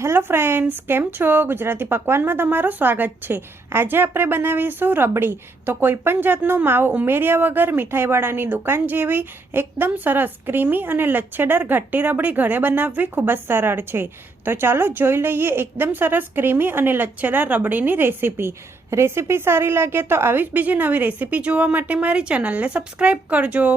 Hello friends, કેમ છો? ગુજરાતી પકવાનમાં તમારું સ્વાગત છે। આજે આપણે બનાવીશું રબડી। તો કોઈપણ જાતનો માવો ઉમેર્યા વગર મીઠાઈવાળાની દુકાન જેવી એકદમ સરસ ક્રીમી અને લચ્છેદાર ઘટ્ટી રબડી ઘરે બનાવવી ખૂબ જ સરળ છે। તો ચાલો જોઈ લઈએ એકદમ સરસ ક્રીમી અને લચ્છેદાર રબડીની રેસીપી। રેસીપી સારી લાગે તો આવી જ બીજી નવી રેસીપી જોવા માટે મારી ચેનલને સબસ્ક્રાઈબ કરજો।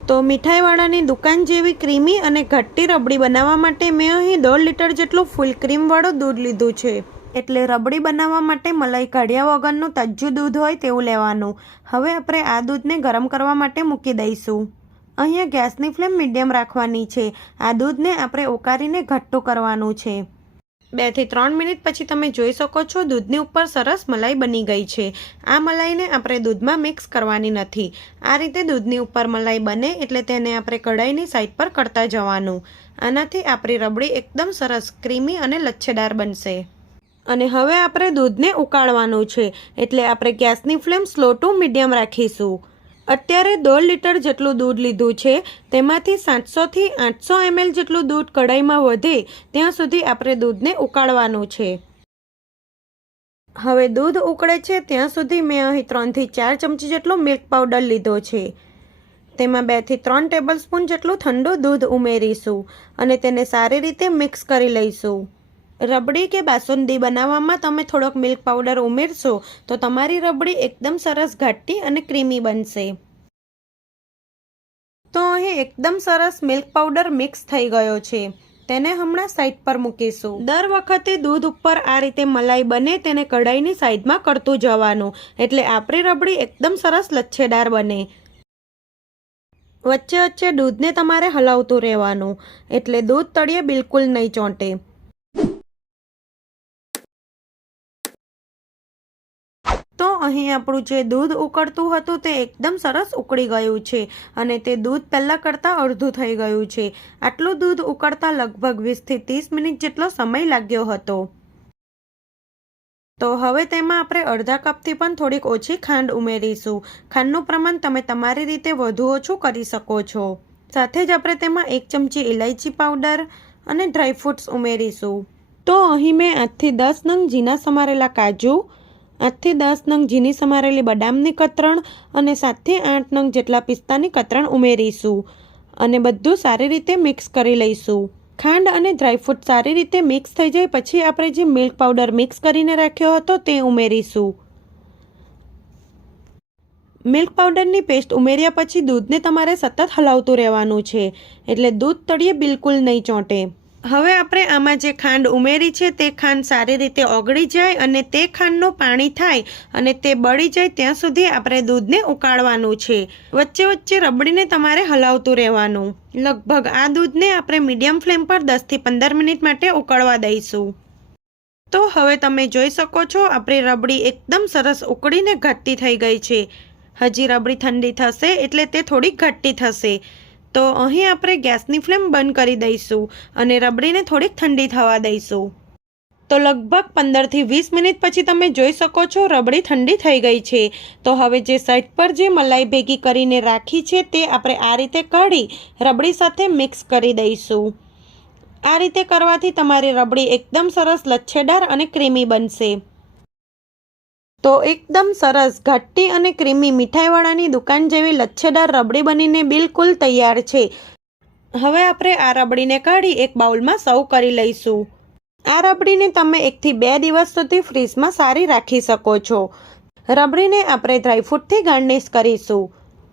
તો મીઠાઈવાળાની દુકાન જેવી ક્રીમી અને ઘટ્ટી રબડી બનાવવા માટે મેં અહીં 1.5 લીટર જેટલું ફૂલ ક્રીમવાળું દૂધ લીધું છે। એટલે રબડી બનાવવા માટે મલાઈ કાઢ્યા વગરનું તાજું દૂધ હોય તેવું લેવાનું। હવે આપણે આ દૂધને ગરમ કરવા માટે મૂકી દઈશું। અહીંયા ગેસની ફ્લેમ મીડિયમ રાખવાની છે। આ દૂધને આપણે ઉકાળીને ઘટ્ટું કરવાનું છે। 2 થી 3 મિનિટ પછી તમે જોઈ શકો છો દૂધની ઉપર સરસ મલાઈ બની ગઈ છે। આ મલાઈને આપણે દૂધમાં મિક્સ કરવાની નથી। આ રીતે દૂધની ઉપર મલાઈ બને એટલે તેને આપણે કઢાઈની સાઈડ પર કરતા જવાનું। આનાથી આપણી રબડી એકદમ સરસ ક્રીમી અને લચ્છેદાર બનશે। અને હવે આપણે દૂધને ઉકાળવાનું છે એટલે આપણે ગેસની ફ્લેમ સ્લો ટુ મીડિયમ રાખીશું। અત્યારે 1.5 લીટર જેટલું દૂધ લીધું છે। તેમાંથી 700 થી 800 ml જેટલું દૂધ કઢાઈમાં વધે ત્યાં સુધી આપણે દૂધને ઉકાળવાનું છે। હવે દૂધ ઉકળે છે ત્યાં સુધી મેં અહીં 3 થી 4 ચમચી જેટલો મિલ્ક પાવડર લીધો છે। તેમાં 2 થી 3 ટેબલસ્પૂન જેટલું ઠંડુ દૂધ ઉમેરીશું અને તેને સારી રીતે મિક્સ કરી લઈશું। રબડી કે બાસુંદી બનાવવામાં તમે થોડોક મિલ્ક પાવડર ઉમેરશો તો તમારી રબડી એકદમ સરસ ઘાટી અને ક્રીમી બનશે। તો અહીં એકદમ સરસ મિલ્ક પાવડર મિક્સ થઈ ગયો છે। તેને હમણાં સાઈડ પર મૂકીશું। દર વખતે દૂધ ઉપર આ રીતે મલાઈ બને તેને કઢાઈની સાઈડમાં કરતું જવાનું એટલે આપણી રબડી એકદમ સરસ લચ્છેદાર બને। વચ્ચે વચ્ચે દૂધને તમારે હલાવતું રહેવાનું એટલે દૂધ તળિયે બિલકુલ નહીં ચોંટે। તો અહીં આપણું જે દૂધ ઉકળતું હતું તે એકદમ સરસ ઉકળી ગયું છે અને તે દૂધ પહેલાં કરતાં અડધું થઈ ગયું છે। આટલું દૂધ ઉકળતા લગભગ 20 થી 30 મિનિટ જેટલો સમય લાગ્યો હતો। તો હવે તેમાં આપણે અડધા કપથી પણ થોડીક ઓછી ખાંડ ઉમેરીશું। ખાંડનું પ્રમાણ તમે તમારી રીતે વધુ ઓછું કરી શકો છો। સાથે જ આપણે તેમાં 1 ચમચી ઇલાયચી પાવડર અને ડ્રાયફ્રૂટ્સ ઉમેરીશું। તો અહીં મેં 8 થી 10 નંગ ઝીણા સમારેલા કાજુ, 8 થી 10 નંગ ઝીણી સમારેલી બદામની કતરણ અને 7 થી 8 નંગ જેટલા પિસ્તાની કતરણ ઉમેરીશું અને બધું સારી રીતે મિક્સ કરી લઈશું। ખાંડ અને ડ્રાયફ્રૂટ સારી રીતે મિક્સ થઈ જાય પછી આપણે જે મિલ્ક પાવડર મિક્સ કરીને રાખ્યો હતો તે ઉમેરીશું। મિલ્ક પાવડરની પેસ્ટ ઉમેર્યા પછી દૂધને તમારે સતત હલાવતું રહેવાનું છે એટલે દૂધ તળિયે બિલકુલ નહીં ચોંટે। હવે આપણે આમાં જે ખાંડ ઉમેરી છે તે ખાંડ સારી રીતે ઓગળી જાય અને તે ખાંડનું પાણી થાય અને તે બળી જાય ત્યાં સુધી આપણે દૂધને ઉકાળવાનું છે। વચ્ચે વચ્ચે રબડીને તમારે હલાવતું રહેવાનું। લગભગ આ દૂધને આપણે મીડિયમ ફ્લેમ પર 10 થી 15 મિનિટ માટે ઉકળવા દઈશું। તો હવે તમે જોઈ શકો છો આપણી રબડી એકદમ સરસ ઉકળીને ઘટ્ટી થઈ ગઈ છે। હજી રબડી ઠંડી થશે એટલે તે થોડી ઘટ્ટી થશે। તો અહીં આપણે ગેસની ફ્લેમ બંધ કરી દઈશું અને રબડીને થોડીક ઠંડી થવા દઈશું। તો લગભગ 15 થી 20 મિનિટ પછી તમે જોઈ શકો છો રબડી ઠંડી થઈ ગઈ છે। તો હવે જે સાઈડ પર જે મલાઈ ભેગી કરીને રાખી છે તે આપણે આ રીતે કાઢી રબડી સાથે મિક્સ કરી દઈશું। આ રીતે કરવાથી તમારી રબડી એકદમ સરસ લચ્છેદાર અને ક્રીમી બનશે। તો એકદમ સરસ ઘટ્ટી અને ક્રીમી મીઠાઈવાળાની દુકાન જેવી લચ્છેદાર રબડી બનીને બિલકુલ તૈયાર છે। હવે આપણે આ રબડીને કાઢી એક બાઉલમાં સર્વ કરી લઈશું। આ રબડીને તમે 1 થી 2 દિવસ સુધી ફ્રીજમાં સારી રાખી શકો છો। રબડીને આપણે ડ્રાયફ્રૂટથી ગાર્નિશ કરીશું।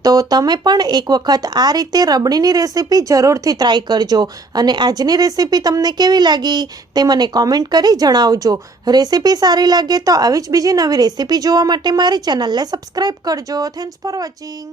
તો તમે પણ એક વખત આ રીતે રબડીની રેસીપી જરૂરથી ટ્રાય કરજો અને આજની રેસીપી તમને કેવી લાગી તે મને કોમેન્ટ કરી જણાવજો। રેસીપી સારી લાગે તો આવી જ બીજી નવી રેસીપી જોવા માટે મારી ચેનલને સબસ્ક્રાઈબ કરજો। Thanks for watching.